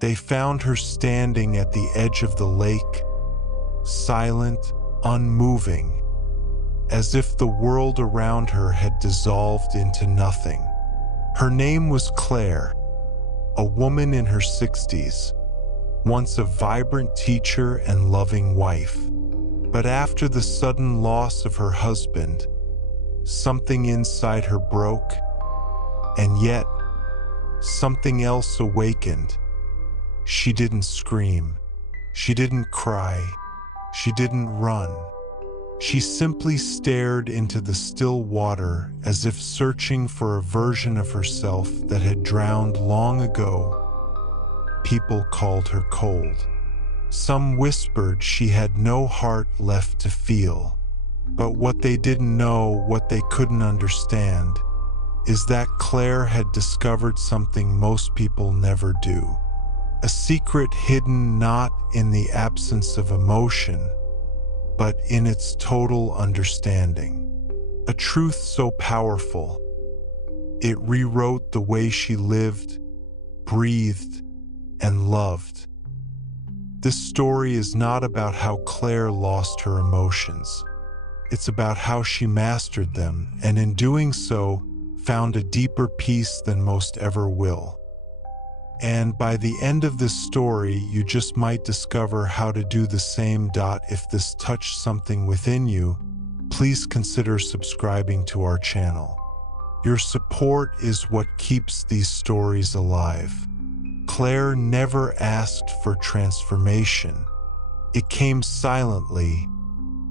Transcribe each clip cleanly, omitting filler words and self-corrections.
They found her standing at the edge of the lake, silent, unmoving, as if the world around her had dissolved into nothing. Her name was Claire, a woman in her 60s, once a vibrant teacher and loving wife. But after the sudden loss of her husband, something inside her broke, and yet something else awakened. She didn't scream, she didn't cry, she didn't run. She simply stared into the still water as if searching for a version of herself that had drowned long ago. People called her cold. Some whispered she had no heart left to feel. But what they didn't know, what they couldn't understand, is that Claire had discovered something most people never do. A secret hidden not in the absence of emotion, but in its total understanding. A truth so powerful, it rewrote the way she lived, breathed, and loved. This story is not about how Claire lost her emotions. It's about how she mastered them, and in doing so, found a deeper peace than most ever will. And by the end of this story, you just might discover how to do the same. If this touched something within you, please consider subscribing to our channel. Your support is what keeps these stories alive. Claire never asked for transformation. It came silently,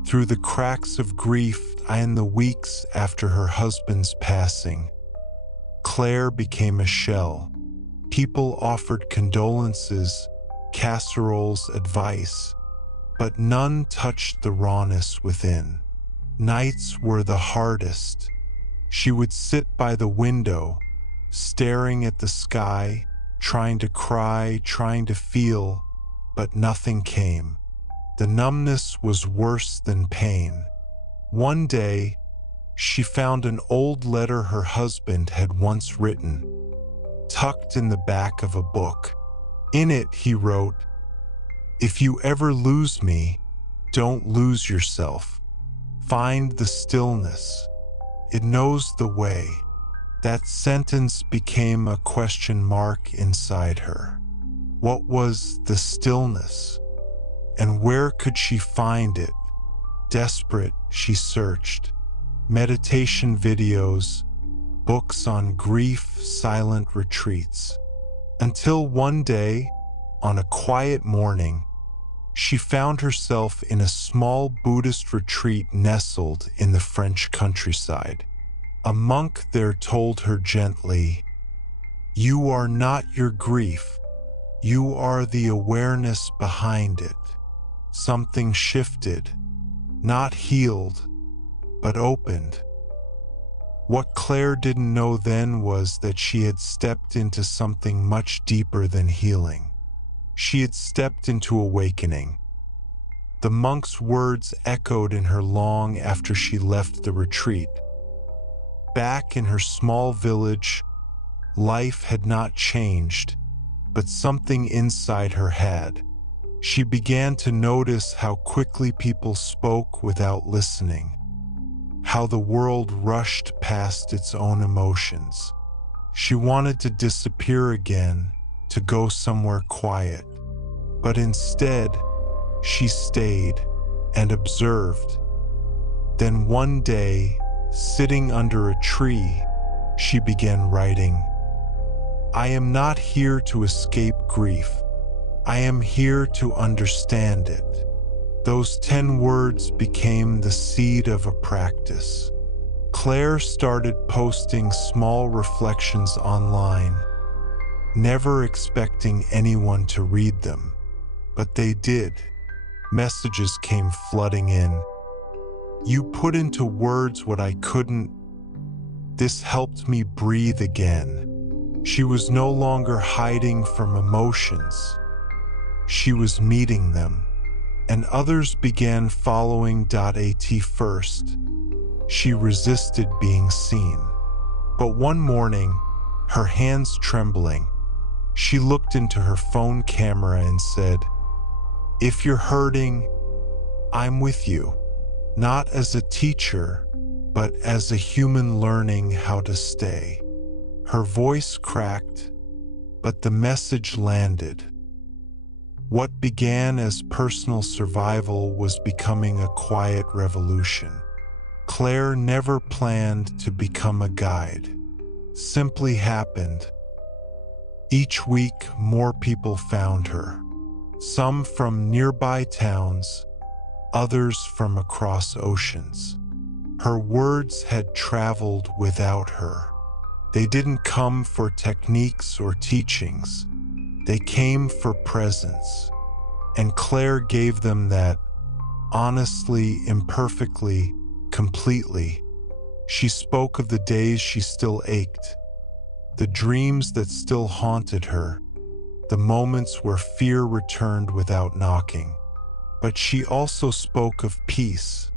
through the cracks of grief and the weeks after her husband's passing. Claire became a shell. People offered condolences, casseroles, advice, but none touched the rawness within. Nights were the hardest. She would sit by the window, staring at the sky, trying to cry, trying to feel, but nothing came. The numbness was worse than pain. One day, she found an old letter her husband had once written, tucked in the back of a book. In it, he wrote, "If you ever lose me, don't lose yourself. Find the stillness. It knows the way." That sentence became a question mark inside her. What was the stillness? And where could she find it? Desperate, she searched. Meditation videos, books on grief, silent retreats. Until one day, on a quiet morning, she found herself in a small Buddhist retreat nestled in the French countryside. A monk there told her gently, "You are not your grief. You are the awareness behind it." Something shifted, not healed, but opened. What Claire didn't know then was that she had stepped into something much deeper than healing. She had stepped into awakening. The monk's words echoed in her long after she left the retreat. Back in her small village, life had not changed, but something inside her had. She began to notice how quickly people spoke without listening, how the world rushed past its own emotions. She wanted to disappear again, to go somewhere quiet. But instead, she stayed and observed. Then one day, sitting under a tree, she began writing, "I am not here to escape grief. I am here to understand it." Those 10 words became the seed of a practice. Claire started posting small reflections online, never expecting anyone to read them. But they did. Messages came flooding in. "You put into words what I couldn't. This helped me breathe again." She was no longer hiding from emotions. She was meeting them. And others began following. At first, she resisted being seen. But one morning, her hands trembling, She looked into her phone camera and said, "If you're hurting, I'm with you. Not as a teacher, but as a human learning how to stay." Her voice cracked, but the message landed. What began as personal survival was becoming a quiet revolution. Claire never planned to become a guide. Simply happened. Each week, more people found her. Some from nearby towns, others from across oceans. Her words had traveled without her. They didn't come for techniques or teachings. They came for presence. And Claire gave them that, honestly, imperfectly, completely. She spoke of the days she still ached, the dreams that still haunted her, the moments where fear returned without knocking. But she also spoke of peace,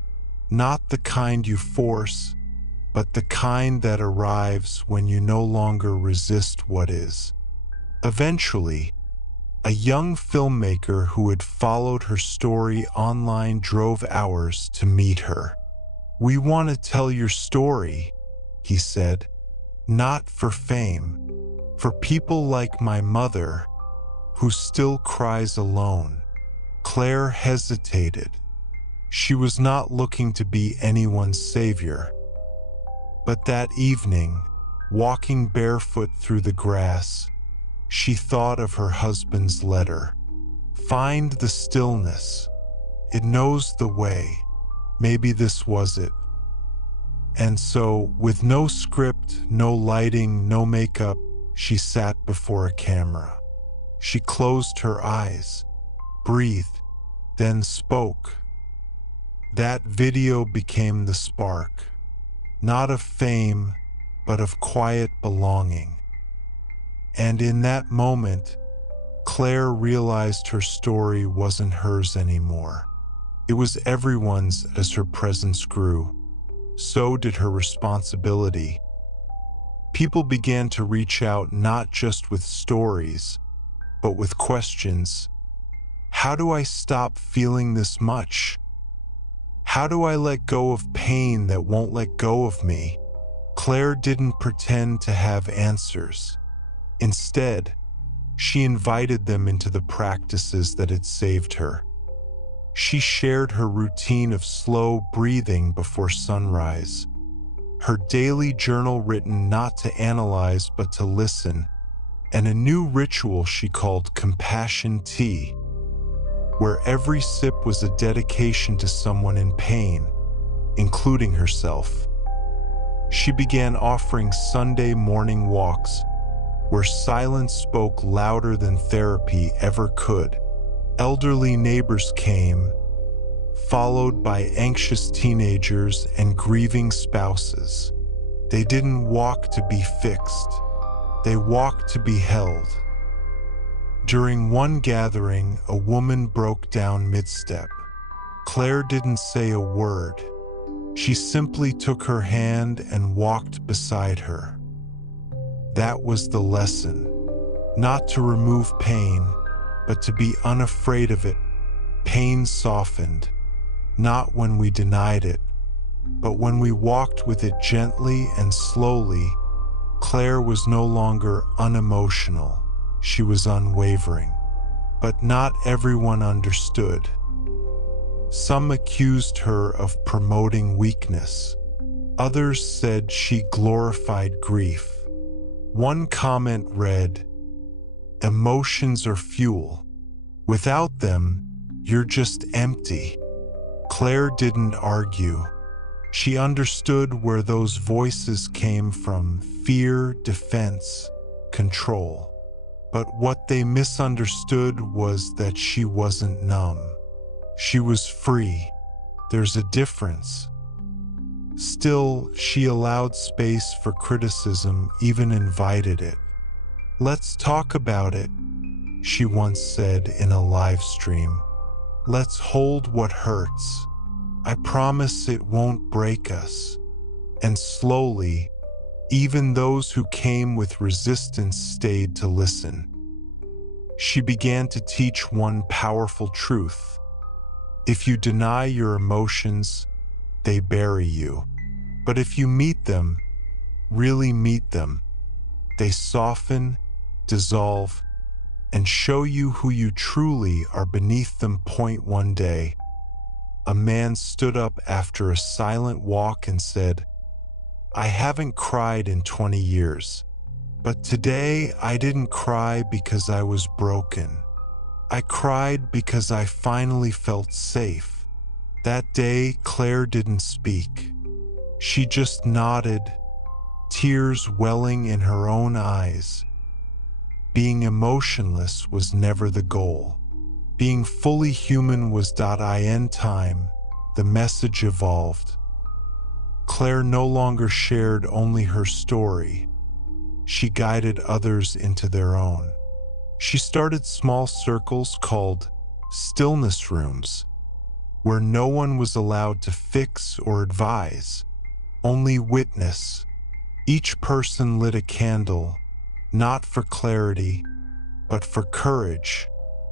not the kind you force, but the kind that arrives when you no longer resist what is. Eventually, a young filmmaker who had followed her story online drove hours to meet her. "We want to tell your story," he said, "not for fame, for people like my mother, who still cries alone." Claire hesitated. She was not looking to be anyone's savior. But that evening, walking barefoot through the grass, she thought of her husband's letter. "Find the stillness. It knows the way." Maybe this was it. And so, with no script, no lighting, no makeup, she sat before a camera. She closed her eyes, breathed, then spoke. That video became the spark, not of fame, but of quiet belonging. And in that moment, Claire realized her story wasn't hers anymore. It was everyone's. As her presence grew, so did her responsibility. People began to reach out not just with stories, but with questions. How do I stop feeling this much? How do I let go of pain that won't let go of me? Claire didn't pretend to have answers. Instead, she invited them into the practices that had saved her. She shared her routine of slow breathing before sunrise, her daily journal written not to analyze but to listen, and a new ritual she called compassion tea, where every sip was a dedication to someone in pain, including herself. She began offering Sunday morning walks, where silence spoke louder than therapy ever could. Elderly neighbors came, followed by anxious teenagers and grieving spouses. They didn't walk to be fixed. They walked to be held. During one gathering, a woman broke down mid-step. Claire didn't say a word. She simply took her hand and walked beside her. That was the lesson. Not to remove pain, but to be unafraid of it. Pain softened, not when we denied it, but when we walked with it gently and slowly. Claire was no longer unemotional. She was unwavering. But not everyone understood. Some accused her of promoting weakness. Others said she glorified grief. One comment read, "Emotions are fuel. Without them, you're just empty." Claire didn't argue. She understood where those voices came from: fear, defense, control. But what they misunderstood was that she wasn't numb. She was free. There's a difference. Still, she allowed space for criticism, even invited it. "Let's talk about it," she once said in a live stream. "Let's hold what hurts. I promise it won't break us." And slowly, even those who came with resistance stayed to listen. She began to teach one powerful truth. If you deny your emotions, they bury you. But if you meet them, really meet them, they soften, dissolve, and show you who you truly are beneath them. One day, a man stood up after a silent walk and said, "I haven't cried in 20 years, but today I didn't cry because I was broken. I cried because I finally felt safe." That day, Claire didn't speak. She just nodded, tears welling in her own eyes. Being emotionless was never the goal. Being fully human was. In time, the message evolved. Claire no longer shared only her story. She guided others into their own. She started small circles called stillness rooms, where no one was allowed to fix or advise, only witness. Each person lit a candle, not for clarity, but for courage,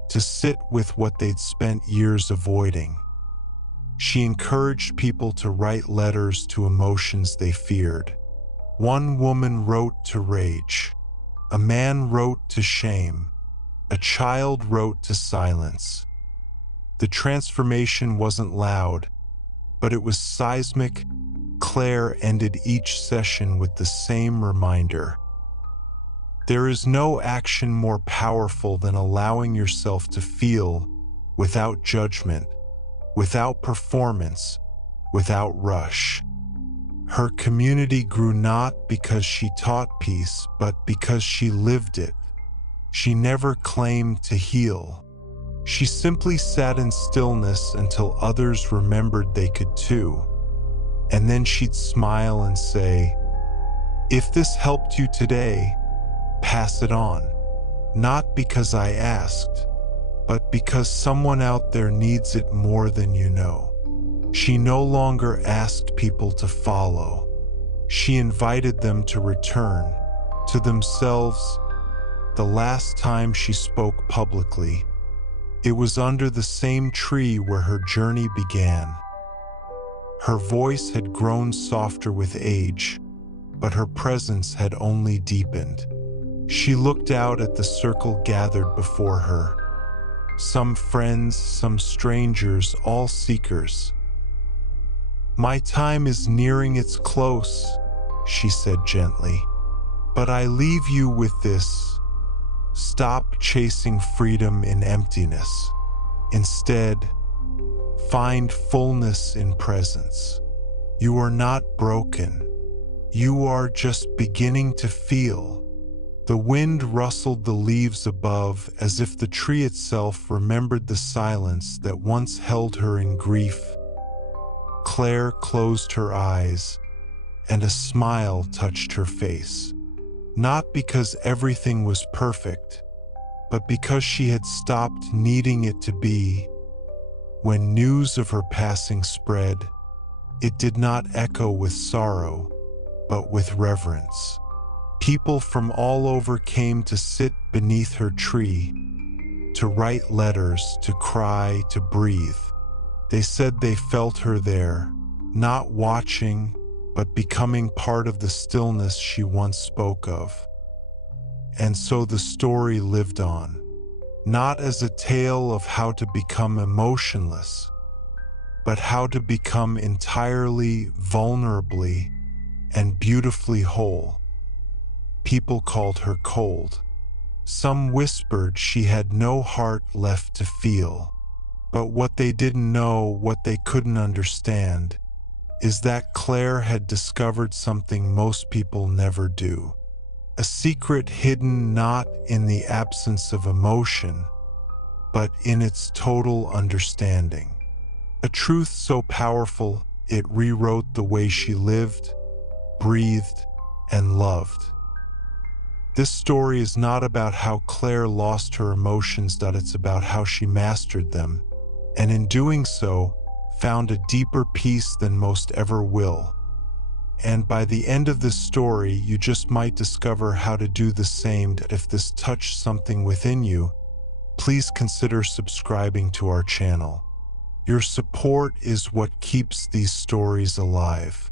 to sit with what they'd spent years avoiding. She encouraged people to write letters to emotions they feared. One woman wrote to rage. A man wrote to shame. A child wrote to silence. The transformation wasn't loud, but it was seismic. Claire ended each session with the same reminder. There is no action more powerful than allowing yourself to feel without judgment, without performance, without rush. Her community grew not because she taught peace, but because she lived it. She never claimed to heal. She simply sat in stillness until others remembered they could too. And then she'd smile and say, "If this helped you today, pass it on. Not because I asked, but because someone out there needs it more than you know." She no longer asked people to follow. She invited them to return to themselves. The last time she spoke publicly, it was under the same tree where her journey began. Her voice had grown softer with age, but her presence had only deepened. She looked out at the circle gathered before her. Some friends, some strangers, all seekers. "My time is nearing its close," she said gently. "But I leave you with this. Stop chasing freedom in emptiness. Instead, find fullness in presence. You are not broken. You are just beginning to feel." The wind rustled the leaves above as if the tree itself remembered the silence that once held her in grief. Claire closed her eyes, and a smile touched her face. Not because everything was perfect, but because she had stopped needing it to be. When news of her passing spread, it did not echo with sorrow, but with reverence. People from all over came to sit beneath her tree, to write letters, to cry, to breathe. They said they felt her there, not watching, but becoming part of the stillness she once spoke of. And so the story lived on, not as a tale of how to become emotionless, but how to become entirely, vulnerably, and beautifully whole. People called her cold. Some whispered she had no heart left to feel. But what they didn't know, what they couldn't understand, is that Claire had discovered something most people never do. A secret hidden not in the absence of emotion, but in its total understanding. A truth so powerful, it rewrote the way she lived, breathed, and loved. This story is not about how Claire lost her emotions, it's about how she mastered them, and in doing so, found a deeper peace than most ever will. And by the end of this story, you just might discover how to do the same. If this touched something within you, please consider subscribing to our channel. Your support is what keeps these stories alive.